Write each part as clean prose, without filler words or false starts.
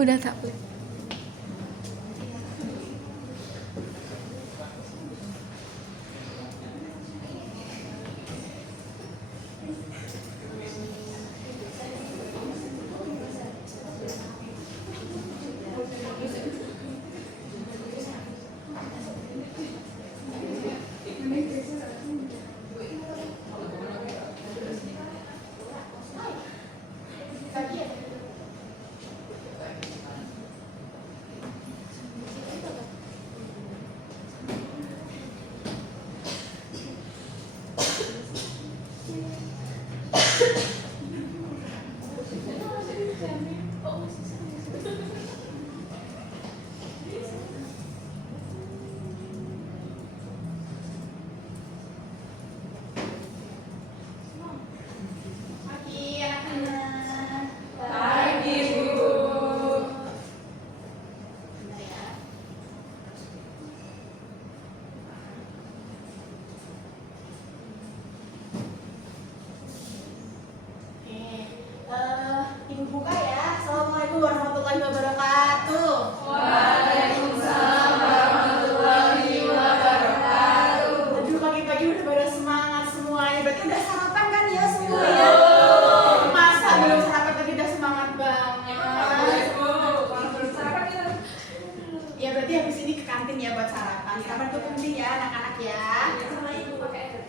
Udah tak boleh. Buka ya. Assalamualaikum warahmatullahi wabarakatuh. Waalaikumsalam warahmatullahi wabarakatuh. Aduh, pagi-pagi udah pada semangat semuanya. Berarti udah sarapan kan ya semua ya? Masa belum sarapan tapi udah semangat banget? Belum sarapan kita. Ya berarti habis ini ke kantin ya buat sarapan. Sarapan itu penting ya anak-anak ya. Sama ibu pakai air.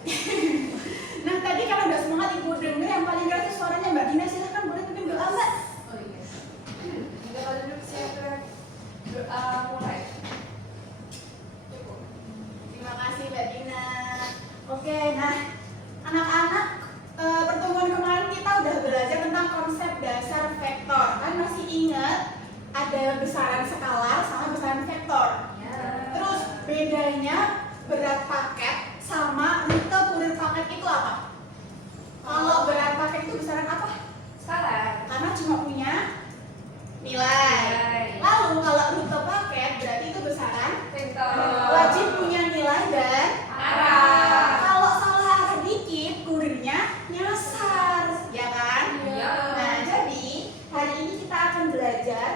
Nah tadi kalau udah semangat ibu denger yang paling gratis suaranya Mbak Dina, silahkan boleh pimpin doa Mbak. Oh iya. Kita pada duduk siapkan doa mulai. Cukup. Terima kasih Mbak Dina. Oke, nah anak-anak pertemuan kemarin kita udah belajar tentang konsep dasar vektor. Kan masih ingat ada besaran skala sama besaran vektor. Ya. Terus bedanya berat paket sama rute kurir paket itu apa? Kalau berat paket itu besaran apa? Skala. Karena cuma punya nilai. Lalu kalau rute paket berarti itu besaran Vektor. wajib punya nilai dan Arah. kalau salah arah dikit kurirnya nyasar, ya kan? Iya. Nah, jadi hari ini kita akan belajar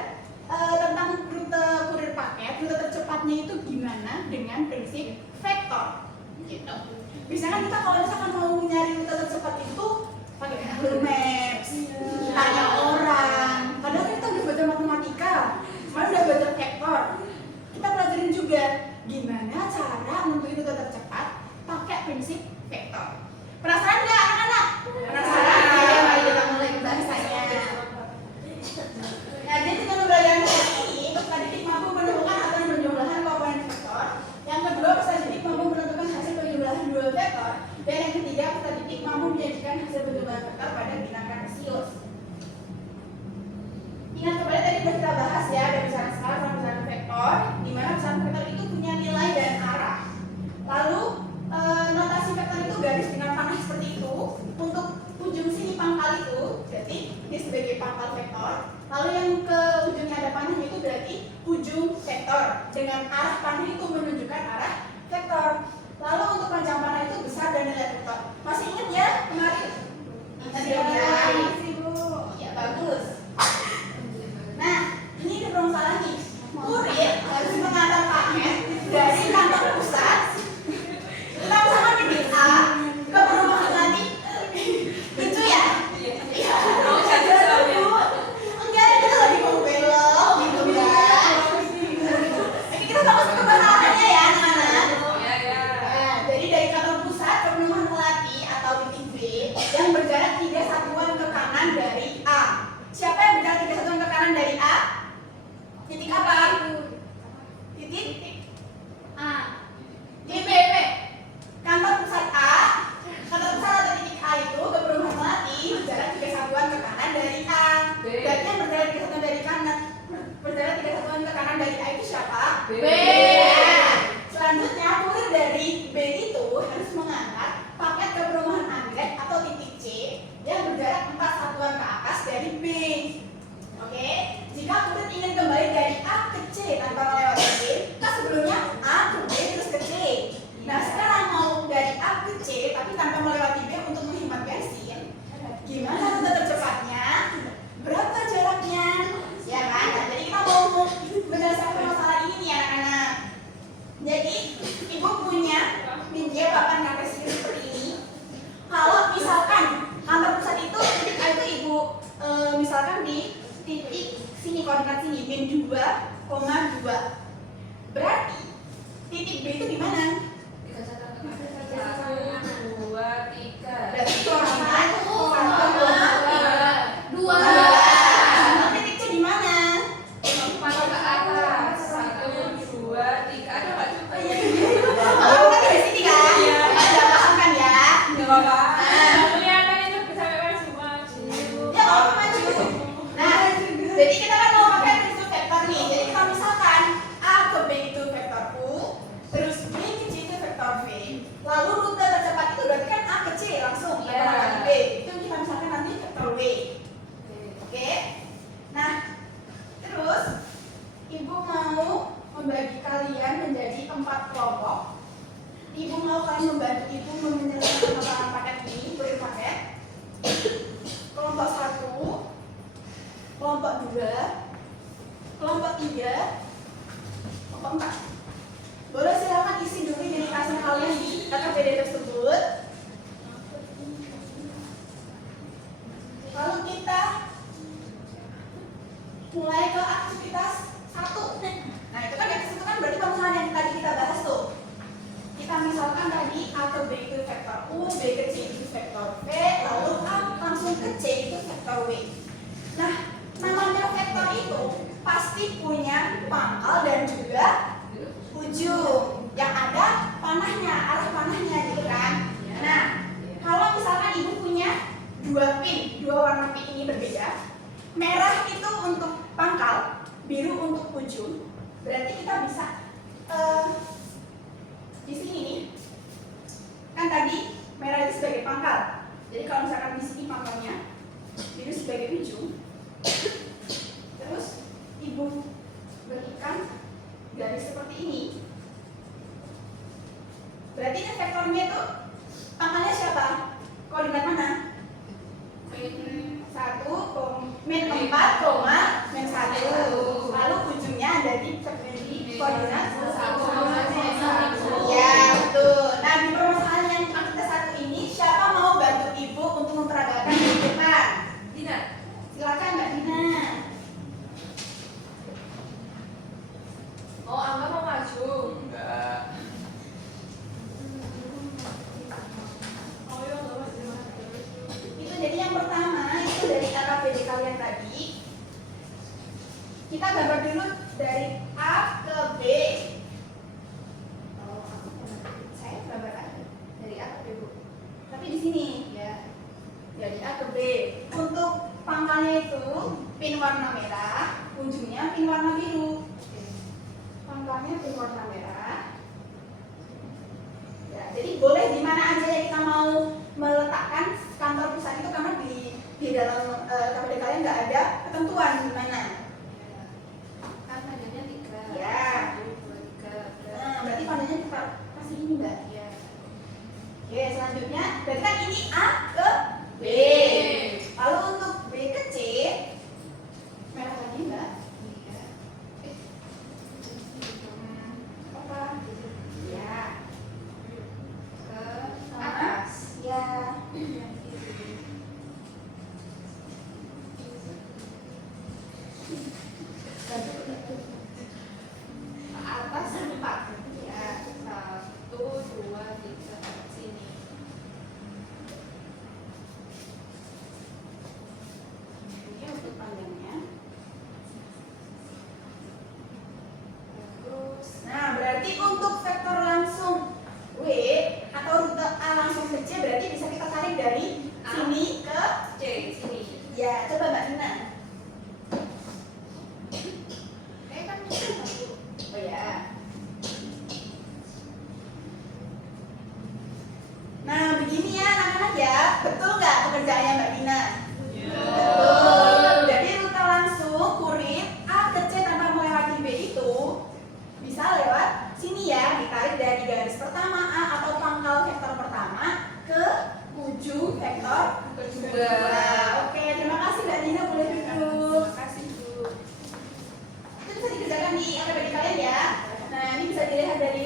tentang rute kurir paket. Rute tercepatnya itu gimana dengan prinsip vektor. Gitu. Misalkan kita kalau misalkan mau nyari rute tercepat itu pakai Google Maps, tanya orang. Padahal kita udah belajar matematika, kemarin udah belajar vektor. Kita pelajarin juga gimana cara nentuin rute tercepat pakai prinsip vektor. Penasaran nggak anak-anak? Penasaran? Ya, mari kita mulai pembahasannya. Nah, jadi dengan pembelajaran hari ini, peserta didik mampu menemukan aturan penjumlahan komponen vektor. Yang kedua, peserta didik mampu menentukan hasil penjumlahan dua vektor. Dan yang ketiga, peserta didik mampu menyajikan hasil penjumlahan vektor pada bilangan kartesius. Ingat kembali tadi sudah kita bahas ya, ada besaran skala sama besaran vektor, di mana besaran vektor itu punya nilai dan arah. Lalu notasi vektor itu garis dengan panah seperti itu. Untuk ujung sini pangkal itu, jadi ini sebagai pangkal vektor. Lalu yang ke ujungnya ada panahnya itu berarti ujung vektor. Dengan arah panah itu menunjukkan arah vektor. Lalu untuk panjang panah itu besar dan nilai vektor. Masih ingat ya kemarin? Ingat ya? Iya, bagus. Nah, ini ada permasalahan nih. Kurir harus mengantar paket dari kantor pusat kita sama titik A ke perumahan nanti. Lucu ya? Iya. Enggak, kita lagi mau belok gitu ya. Jadi kita fokus ke bahannya Jadi ibu punya media papan kartesius seperti ini. Kalau misalkan kantor pusat itu titik A itu ibu misalkan di titik sini, koordinat sini min 2,2. Berarti titik B itu di mana? 1, 2, 3. Berarti koordinat 1,2. Dua. Titik C di mana? Masuk ke atas. 1, 2, 3. Ada nggak coba ya? Kamu kan dari sini kan? Iya. Ada paham kan ya? Nggak apa-apa. Kelihatan itu bisa masih maju. Ya kalau maju. Nah, jadi kita kan mau pakai prinsip vektor nih. Jadi kalau misalkan A ke B itu vektor U, terus B ke C itu vektor V. Lalu rute tercepat itu berarti kan A ke C langsung Iya. kali B. Itu kita misalkan nanti vektor W. Oke. Nah, terus ibu mau membagi kalian menjadi 4 kelompok. Ibu mau kalian membantu ibu menyelesaikan masalah paket ini, kurir paket. Kelompok 1, kelompok 2, kelompok 3, kelompok 4. Boleh silakan isi dulu identitasnya kalian di KKPD tersebut. Lalu kita mulai ke aktivitas 1. Nah, itu kan itu kan berarti pemahaman yang tadi kita bahas tuh. Kita misalkan tadi A ke B itu vektor U, B ke C itu vektor V, lalu A langsung ke C itu vektor W. Nah, namanya vektor itu pasti punya pangkal dan juga ujung yang ada panahnya, arah panahnya gitu kan. Nah, kalau misalkan ibu punya 2 pin, 2 warna pin ini berbeda, merah itu untuk pangkal, biru untuk ujung, berarti kita bisa di sini nih, kan tadi merah itu sebagai pangkal. Jadi kalau misalkan di sini pangkalnya, biru sebagai ujung, terus ibu berikan garis seperti ini. Berarti ini vektornya itu pangkalnya siapa? Koordinat mana? Min 1, min 4, min 1. Lalu ujungnya ada di koordinat 1,1. Ya, betul. Nah, di permasalahan yang aktivitas 1 ini, siapa mau bantu ibu untuk memperagakan hidupan? Dina. Silakan Mbak Dina. Oh, Angga mau maju. Enggak. Oh, iya, enggak maju. Itu jadi yang pertama, itu dari KKPD kalian tadi. Kita gambar dulu dari A ke B. Saya gambar aja dari A ke B, Bu. Tapi di sini ya. Dari A ke B. Untuk pangkalnya itu pin warna merah, ujungnya pin warna biru. Pangkalnya pin warna merah. Ya, jadi boleh di mana aja ya kita mau meletakkan kantor pusat itu karena di dalam KPD kalian nggak ada ketentuan di mana. Kan adanya 3. Ya. 1, 2, 3. Nah, berarti panahnya kita kasih ini Mbak. Iya. Oke, selanjutnya berarti kan ini A ke B. Lalu untuk B ke C merah lagi Mbak. Iya. Apa? Ya. Ke Atas. Ya. Atas 4. Ya, 1, 2, 3. Sini. Ini untuk panjangnya. Terus Nah, berarti untuk vektor langsung W atau rute A langsung ke C berarti bisa kita tarik dari A. sini ke C sini. ya, coba Mbak Dina. Kan bisa maju. Oh ya. Nah, begini ya anak-anak ya. Betul nggak pekerjaannya Mbak Dina? Betul. Jadi rute langsung kurir A ke C tanpa melewati B itu bisa lewat sini ya, ditarik dari garis pertama A atau pangkal vektor pertama ke ujung vektor kedua. Oke, terima kasih Mbak Dina, boleh duduk. Terima kasih, Bu. Itu bisa dikerjakan di APBD kalian ya. Nah, ini bisa dilihat dari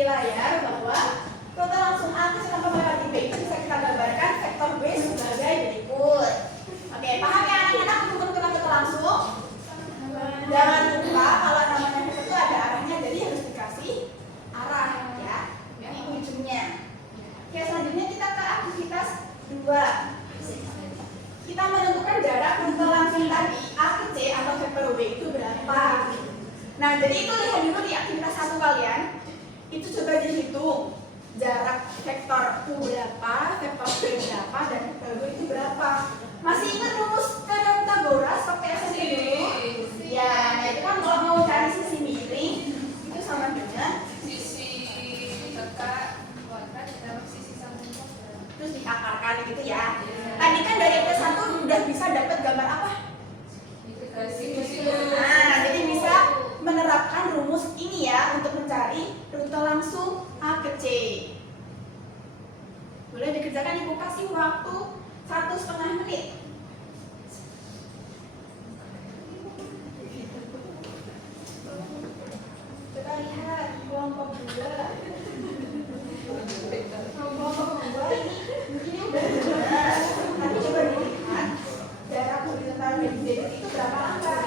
Jadi itu lihat dulu di aktivitas 1 kalian. Itu coba dihitung jarak vektor U berapa, vektor V berapa, dan vektor V itu berapa. Masih ingat rumus Pythagoras pakai SSI dulu? Ya, nah itu kan kalau mau cari sisi miring itu sama dengan Sisi teka kuadrat ditambah sisi sambung kuadrat. terus diakarkan gitu ya. Tadi kan dari P1 udah bisa dapat gambar apa? Nah, jadi bisa menerapkan rumus ini ya untuk mencari rute langsung A ke C. Boleh dikerjakan, Ibu kasih waktu 1,5 menit. Kita lihat kelompok 2. Kelompok 2 ini udah benar. Tadi coba dilihat jarak horizontal dari Z itu berapa langkah?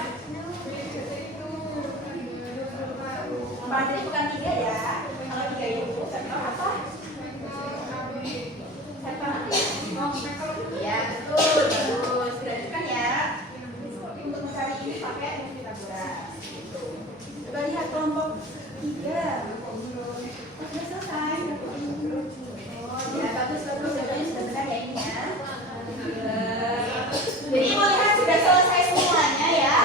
Padahal bukan 3 ya. Kalau 3 itu vektor apa? Vektor ya, betul. Terus berarti kan ya untuk mencari ini pakai rumus Pythagoras. Coba lihat kelompok 3. Sudah selesai. Ya, bagus. Jawabannya sudah benar ya ini ya. Jadi Ibu lihat sudah selesai semuanya ya.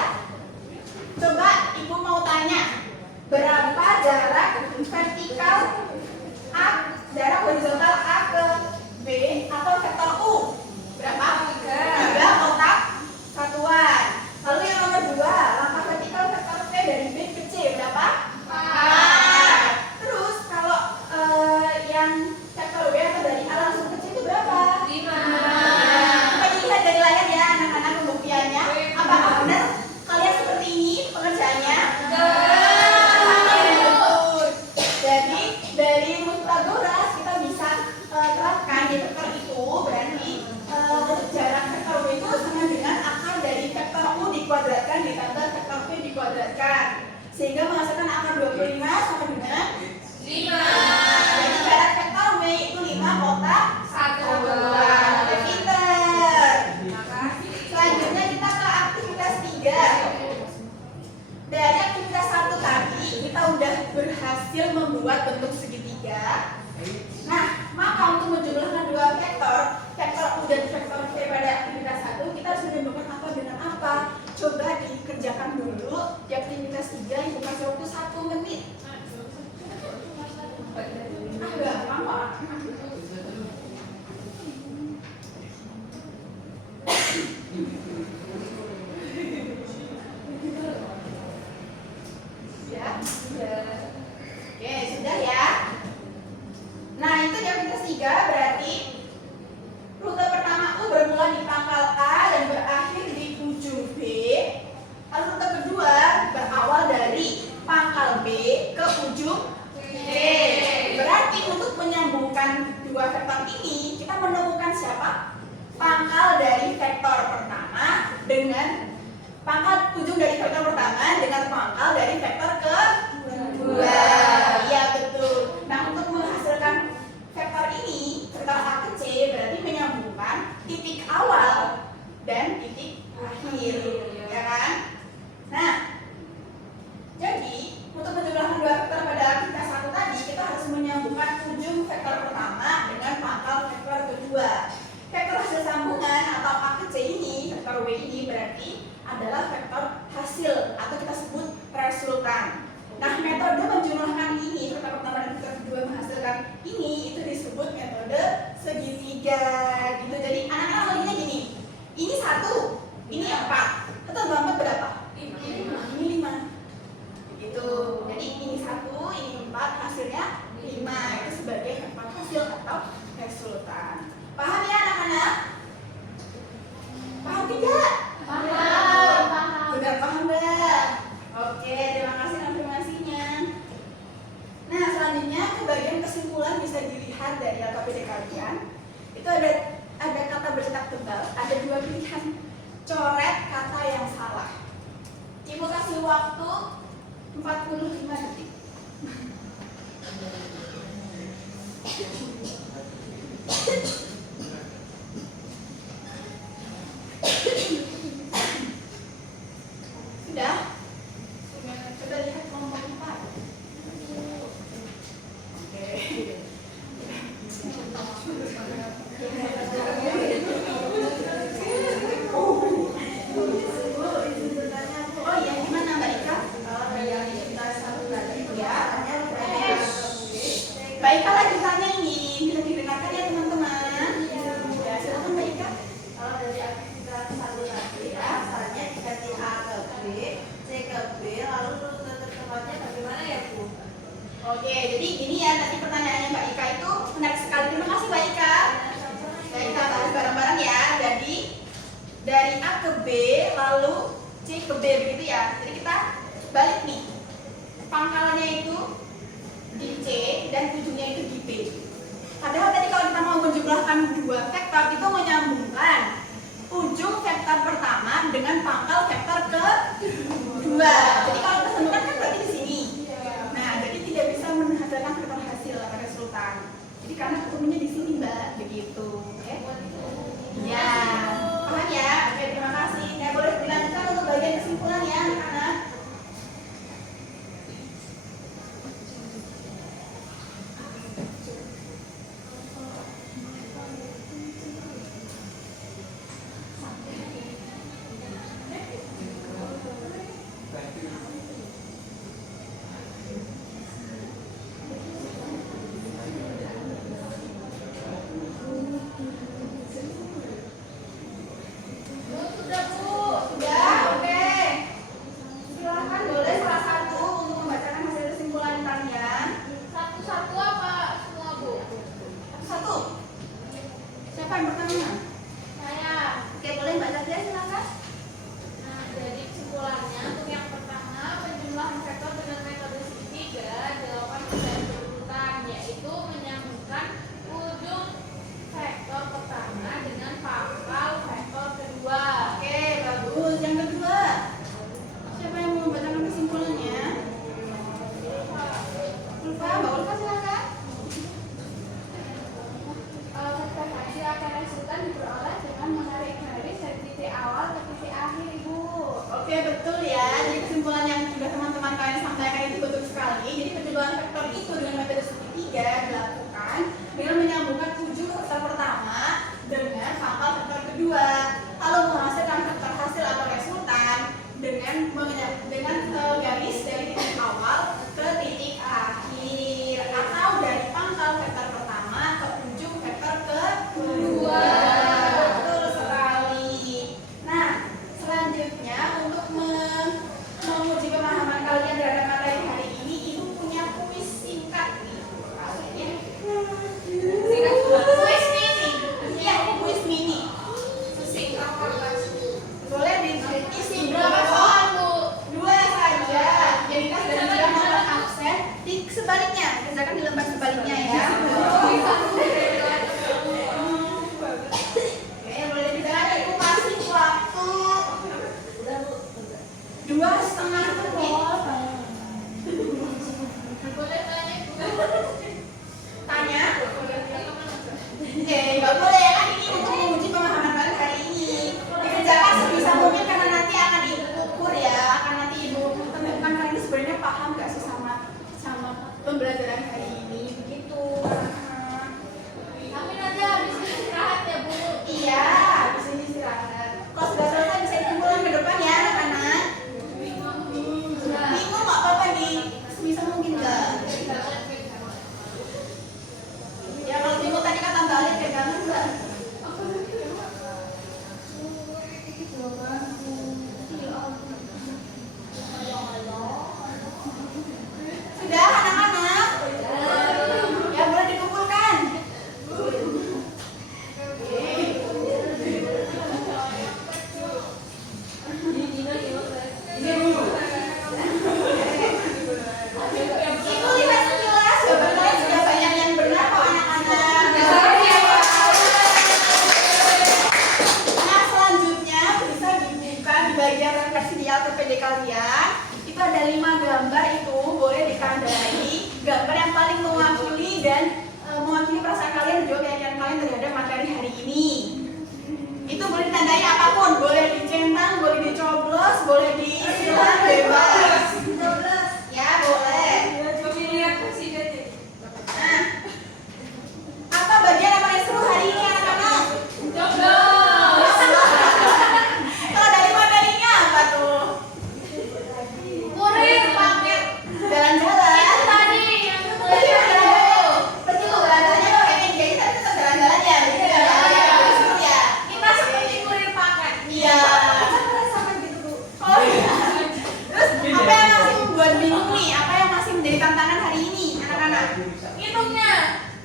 Coba Ibu mau tanya, berapa jarak vertikal A, jarak horizontal A ke B atau vektor U? Berapa? 3 kotak satuan. Lalu yang nomor 2, langkah vertikal vektor V dari B ke C berapa? 4. Terus kalau yang vektor B atau dari A langsung ke C itu berapa? 5. Coba dilihat dari layar ya anak-anak pembuktiannya. Apakah benar kalian seperti ini pengerjaannya? Jadi dari rumus Pythagoras kita bisa terapkan di vektor itu, berarti jarak vektor V itu sama dengan akar dari vektor U dikuadratkan ditambah vektor V dikuadratkan, sehingga menghasilkan akar 25 sama dengan 5. Jadi jarak vektor V itu 5 kotak satuan. Pinter. Selanjutnya kita ke aktivitas 3. Dari aktivitas 1 tadi kita udah berhasil membuat bentuk segitiga. Nah, maka untuk menjumlahkan dua vektor U dan vektor V pada aktivitas 1, kita harus menyambungkan apa dengan apa. Coba dikerjakan dulu di aktivitas 3, Ibu kasih waktu 1 menit. Gampang kok. Ya, sudah. Oke, sudah ya. Nah, itu di aktivitas 3 berarti rute pertama U bermula di pangkal A dan berakhir di ujung B. Lalu rute kedua berawal dari pangkal B ke ujung D. Berarti untuk menyambungkan dua vektor ini, kita menemukan siapa? Pangkal dari vektor pertama dengan pangkal ujung dari vektor pertama dengan pangkal dari vektor kedua. Iya, betul. Nah, untuk menghasilkan vektor ini, vektor A ke C berarti menyambungkan titik awal dan titik akhir, ya kan? Nah, jadi untuk menjumlahkan dua vektor pada aktivitas 1 tadi, kita harus menyambungkan ujung vektor pertama dengan pangkal vektor kedua. Vektor hasil sambungan atau A ke C ini, vektor W ini berarti adalah vektor hasil atau kita sebut resultan. Nah, metode menjumlahkan ini, vektor pertama dan vektor kedua menghasilkan ini, itu disebut metode segitiga gitu. Jadi anak-anak melihatnya gini, ini 1, ini 4, atau banget berapa? 5. Ini 5 gitu. Jadi ini 1, ini 4, hasilnya 5. Itu sebagai vektor hasil atau resultan. Paham ya anak-anak? Paham tidak? Paham. Sudah paham enggak? Oke, terima kasih informasinya. Nah, selanjutnya ke bagian kesimpulan bisa dilihat dari LKPD kalian. Itu ada kata bercetak tebal, ada 2 pilihan. Coret kata yang salah. Ibu kasih waktu 45 detik. Sudah? Coba lihat kelompok misalnya ini bisa didengarkan ya teman-teman. Ya, silakan Mbak Ika. Kalau dari aktivitas satu tadi ya, misalnya diganti A ke B, C ke B, lalu rute tertempatnya bagaimana ya Bu? Oke, jadi ini ya tadi pertanyaannya Mbak Ika itu menarik sekali. Terima kasih Mbak Ika. Ya, kita bahas bareng-bareng ya. Jadi dari A ke B lalu C ke B begitu ya. Jadi kita balik nih. Pangkalnya itu di C dan ujungnya itu di B. Padahal tadi kalau kita mau menjumlahkan dua vektor itu menyambungkan ujung vektor pertama dengan pangkal vektor kedua. Jadi kalau kita sambungkan kan berarti di sini. Nah, jadi tidak bisa menghasilkan vektor hasil atau resultan. Jadi karena ketemunya di sini Mbak, begitu. Oke? Ya, paham ya? Oke, terima kasih. Nah, boleh dilanjutkan untuk bagian kesimpulan ya, anak-anak.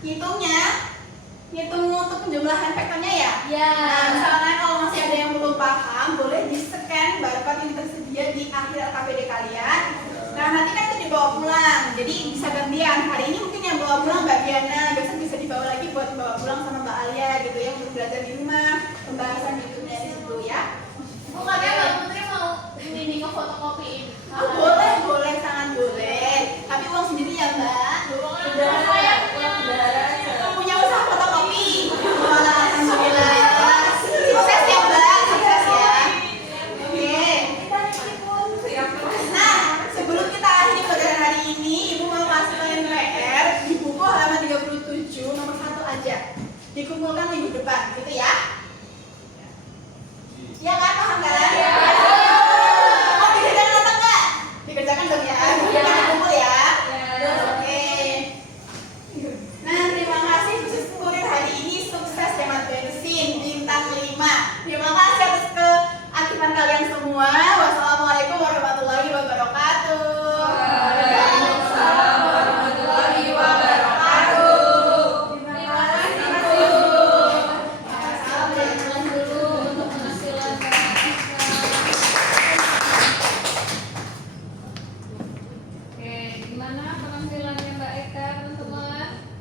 Ngitung untuk penjumlahan vektornya ya? Ya. Nah, misalnya kalau masih ada yang belum paham, boleh di-scan barcode yang tersedia di akhir LKPD kalian. Nah, nanti kan itu dibawa pulang, jadi bisa gantian. Hari ini mungkin yang bawa pulang Mbak Diana, besok bisa dibawa lagi buat bawa pulang sama Mbak Alia gitu ya, untuk belajar di rumah, pembahasan YouTube-nya di situ ya. Oh, katanya Mbak Putri mau ini ngefotokopiin. Oh, boleh, sangat boleh. Tapi uang sendiri ya Mbak. Punya usaha fotokopi. Wah, alhamdulillah. Sukses ya Mbak, sukses ya. Oke. Nah, sebelum kita akhiri pelajaran hari ini, Ibu mau kasih kalian PR di buku halaman 37 nomor 1 aja. Dikumpulkan minggu depan, gitu ya. Ya kan, paham kan? Ya. Oh, dikerjakan atau enggak? Dikerjakan dong ya. Kita kumpul ya. Ya. Oke. Nah, terima kasih khusus kurir hari ini sukses hemat bensin bintang 5. Terima kasih atas keaktifan kalian semua.